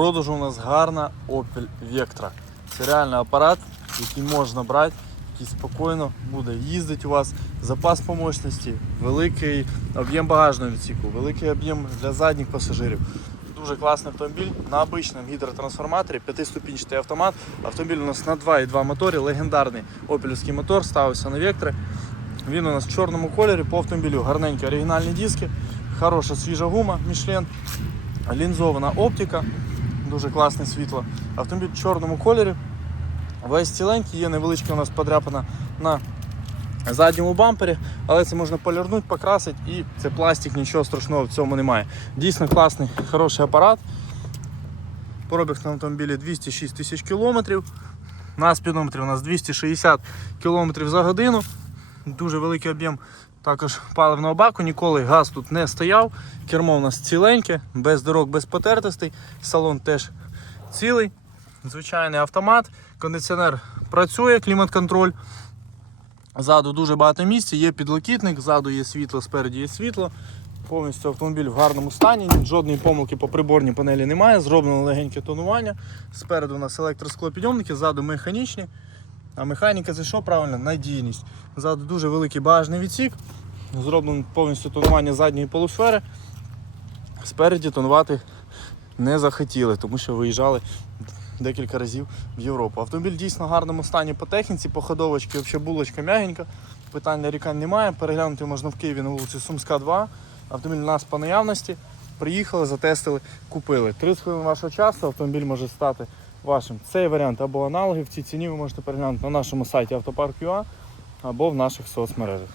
продажу у нас гарна Opel Vectra. Це реально апарат, який можна брати, який спокійно буде їздити у вас. Запас по мощності, великий об'єм багажного відсіку, великий об'єм для задніх пасажирів. Дуже класний автомобіль на обичному гідротрансформаторі, п'ятиступінчатий автомат. Автомобіль у нас на 2,2 моторі, легендарний опелівський мотор, ставився на Вектри. Він у нас в чорному кольорі, по автомобілю гарненькі оригінальні диски, хороша свіжа гума Michelin, лінзована оптика, дуже класне світло. Автомобіль в чорному кольорі. Весь ціленький, є невеличка у нас подряпина на задньому бампері, але це можна полірнути, покрасити і це пластик, нічого страшного в цьому немає. Дійсно класний, хороший апарат. Пробіг на автомобілі 206 тисяч кілометрів. На спідометрі у нас 260 км за годину. Дуже великий об'єм також паливного баку. Ніколи газ тут не стояв. Кермо у нас ціленьке, без дорог, без потертостей. Салон теж цілий. Звичайний автомат. Кондиціонер працює, клімат-контроль. Ззаду дуже багато місця, є підлокітник, ззаду є світло, спереді є світло. Повністю автомобіль в гарному стані, жодної помилки по приборній панелі немає, зроблено легеньке тонування. Спереду у нас електросклопідйомники, ззаду механічні. А механіка це що правильно? Надійність. Ззаду дуже великий багажний відсік, зроблено повністю тонування задньої полусфери. Спереді тонувати не захотіли, тому що виїжджали декілька разів в Європу. Автомобіль дійсно в гарному стані по техніці, по ходовочці, взагалі булочка м'ягенька. Питань нарікань немає. Переглянути можна в Києві на вулиці Сумська 2. Автомобіль у нас по наявності. Приїхали, затестили, купили. 30 хвилин вашого часу автомобіль може стати вашим. Цей варіант або аналоги в цій ціні ви можете переглянути на нашому сайті автопарк.ua або в наших соцмережах.